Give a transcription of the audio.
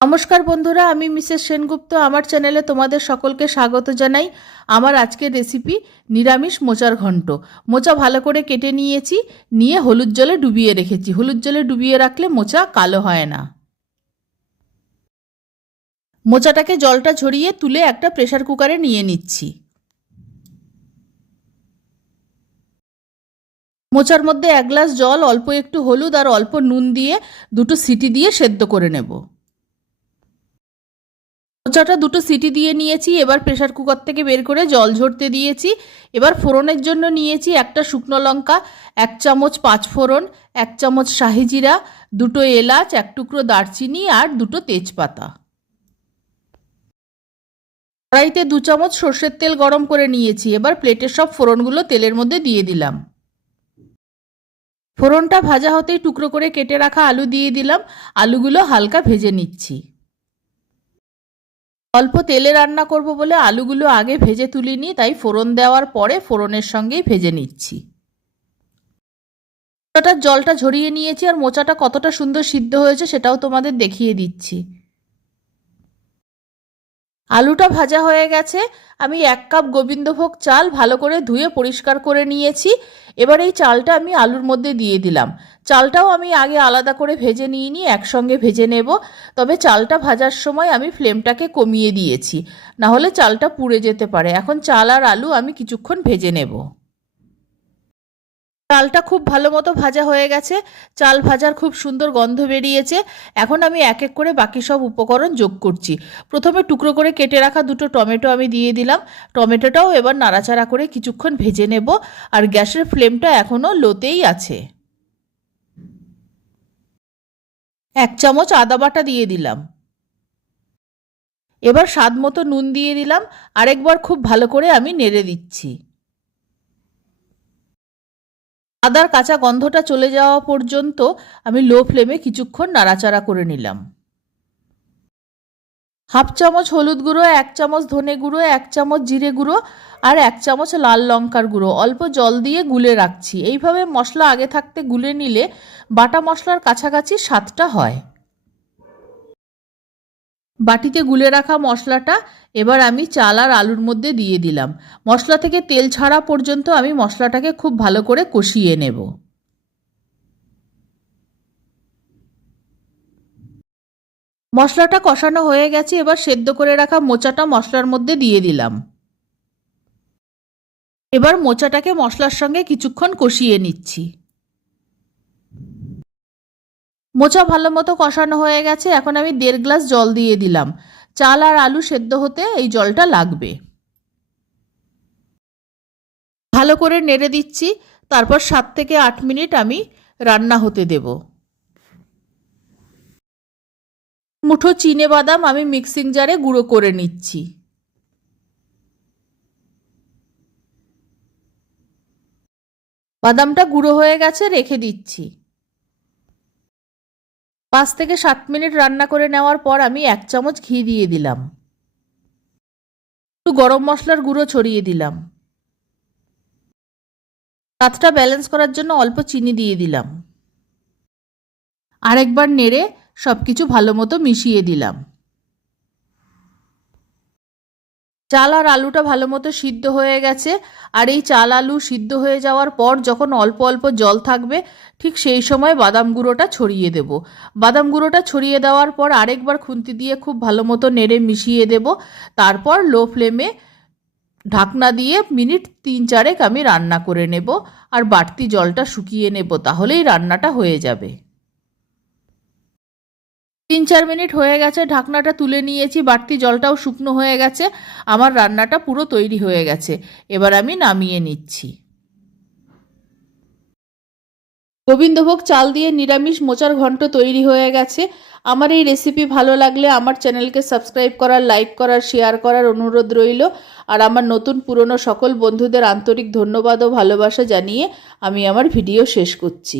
নমস্কার বন্ধুরা, আমি মিসেস সেনগুপ্ত। আমার চ্যানেলে তোমাদের সকলকে স্বাগত জানাই। আমার আজকের রেসিপি নিরামিষ মোচার ঘন্ট। মোচা ভালো করে কেটে নিয়েছি, নিয়ে হলুদ জলে ডুবিয়ে রেখেছি। হলুদ জলে ডুবিয়ে রাখলে মোচা কালো হয় না। মোচাটাকে জলটা ঝরিয়ে তুলে একটা প্রেসার কুকারে নিয়ে নিচ্ছি। মোচার মধ্যে 1 গ্লাস জল, অল্প একটু হলুদ আর অল্প নুন দিয়ে 2টো সিটি দিয়ে সেদ্ধ করে নেব। মোচাটা 2টো সিটি দিয়ে নিয়েছি। এবার প্রেসার কুকার থেকে বের করে জল ঝরতে দিয়েছি। এবার ফোড়নের জন্য নিয়েছি একটা শুকনো লঙ্কা, 1 চামচ 5 ফোড়ন, 1 চামচ শাহি জিরা, 2টো এলাচ, 1 টুকরো দারচিনি আর 2টো তেজপাতা। কড়াইতে 2 চামচ সর্ষের তেল গরম করে নিয়েছি। এবার প্লেটের সব ফোড়নগুলো তেলের মধ্যে দিয়ে দিলাম। ফোড়নটা ভাজা হতেই টুকরো করে কেটে রাখা আলু দিয়ে দিলাম। আলুগুলো হালকা ভেজে নিচ্ছি। অল্প তেলে রান্না করব বলে আলুগুলো আগে ভেজে তুলিনি, তাই ফোড়ন দেওয়ার পরে ফোড়নের সঙ্গেই ভেজে নিচ্ছি। মোচাটার জলটা ঝরিয়ে নিয়েছি, আর মোচাটা কতটা সুন্দর সিদ্ধ হয়েছে সেটাও তোমাদের দেখিয়ে দিচ্ছি। আলুটা ভাজা হয়ে গেছে। আমি 1 কাপ গোবিন্দভোগ চাল ভালো করে ধুয়ে পরিষ্কার করে নিয়েছি। এবার এই চালটা আমি আলুর মধ্যে দিয়ে দিলাম। চালটাও আমি আগে আলাদা করে ভেজে নিইনি, একসঙ্গে ভেজে নেব। তবে চালটা ভাজার সময় আমি ফ্লেমটাকে কমিয়ে দিয়েছি, না হলে চালটা পুড়ে যেতে পারে। এখন চাল আর আলু আমি কিছুক্ষণ ভেজে নেব। চালটা খুব ভালো মতো ভাজা হয়ে গেছে। চাল ভাজার খুব সুন্দর গন্ধ বেরিয়েছে। এখন আমি এক এক করে বাকি সব উপকরণ যোগ করছি। প্রথমে টুকরো করে কেটে রাখা 2টো টমেটো আমি দিয়ে দিলাম। টমেটোটাও এবার নাড়াচাড়া করে কিছুক্ষণ ভেজে নেব। আর গ্যাসের ফ্লেমটা এখনও লোতেই আছে। 1 চামচ আদা বাটা দিয়ে দিলাম। এবার স্বাদ মতো নুন দিয়ে দিলাম। আরেকবার খুব ভালো করে আমি নেড়ে দিচ্ছি। আদার কাঁচা গন্ধটা চলে যাওয়া পর্যন্ত আমি লো ফ্লেমে কিছুক্ষণ নাড়াচাড়া করে নিলাম। 1/2 চামচ হলুদ গুঁড়ো, 1 চামচ ধনে গুঁড়ো, 1 চামচ জিরে গুঁড়ো আর 1 চামচ লাল লঙ্কার গুঁড়ো অল্প জল দিয়ে গুলে রাখছি। এইভাবে মশলা আগে থাকতে গুলে নিলে বাটা মশলার কাছাকাছি স্বাদটা হয়। বাটিতে গুলে রাখা মশলাটা এবার আমি চাল আর আলুর মধ্যে দিয়ে দিলাম। মশলা থেকে তেল ছাড়া পর্যন্ত আমি মশলাটাকে খুব ভালো করে কষিয়ে নেব। মশলাটা কষানো হয়ে গেছে। এবার সেদ্ধ করে রাখা মোচাটা মশলার মধ্যে দিয়ে দিলাম। এবার মোচাটাকে মশলার সঙ্গে কিছুক্ষণ কষিয়ে নিচ্ছি। মোচা ভালো মতো কষানো হয়ে গেছে। এখন আমি 1.5 গ্লাস জল দিয়ে দিলাম। চাল আর আলু সেদ্ধ হতে এই জলটা লাগবে। ভালো করে নেড়ে দিচ্ছি। তারপর 7 থেকে 8 মিনিট আমি রান্না হতে দেব। মুঠো চিনে বাদাম আমি মিক্সিং জারে গুঁড়ো করে নিচ্ছি। বাদামটা গুঁড়ো হয়ে গেছে, রেখে দিচ্ছি। 5 থেকে 7 মিনিট রান্না করে নেওয়ার পর আমি 1 চামচ ঘি দিয়ে দিলাম। একটু গরম মশলার গুঁড়ো ছড়িয়ে দিলাম। স্বাদটা ব্যালেন্স করার জন্য অল্প চিনি দিয়ে দিলাম। আরেকবার নেড়ে সবকিছু ভালো মতো মিশিয়ে দিলাম। চাল আর আলুটা ভালো মতো সিদ্ধ হয়ে গেছে। আর এই চাল আলু সিদ্ধ হয়ে যাওয়ার পর যখন অল্প অল্প জল থাকবে, ঠিক সেই সময় বাদাম গুঁড়োটা ছড়িয়ে দেব। বাদাম গুঁড়োটা ছড়িয়ে দেওয়ার পর আরেকবার খুন্তি দিয়ে খুব ভালো মতো নেড়ে মিশিয়ে দেব। তারপর লো ফ্লেমে ঢাকনা দিয়ে মিনিট 3-4 আমি রান্না করে নেব। আর বাড়তি জলটা শুকিয়ে নেব, তাহলেই রান্নাটা হয়ে যাবে। 3-4 মিনিট হয়ে গেছে, ঢাকনাটা তুলে নিয়েছি। বাড়তি জলটাও শুকনো হয়ে গেছে। আমার রান্নাটা পুরো তৈরি হয়ে গেছে। এবার আমি নামিয়ে নিচ্ছি। গোবিন্দভোগ চাল দিয়ে নিরামিষ মোচার ঘন্ট তৈরি হয়ে গেছে। আমার এই রেসিপি ভালো লাগলে আমার চ্যানেলকে সাবস্ক্রাইব করার, লাইক করার, শেয়ার করার অনুরোধ রইল। আর আমার নতুন পুরনো সকল বন্ধুদের আন্তরিক ধন্যবাদ ও ভালোবাসা জানিয়ে আমি আমার ভিডিও শেষ করছি।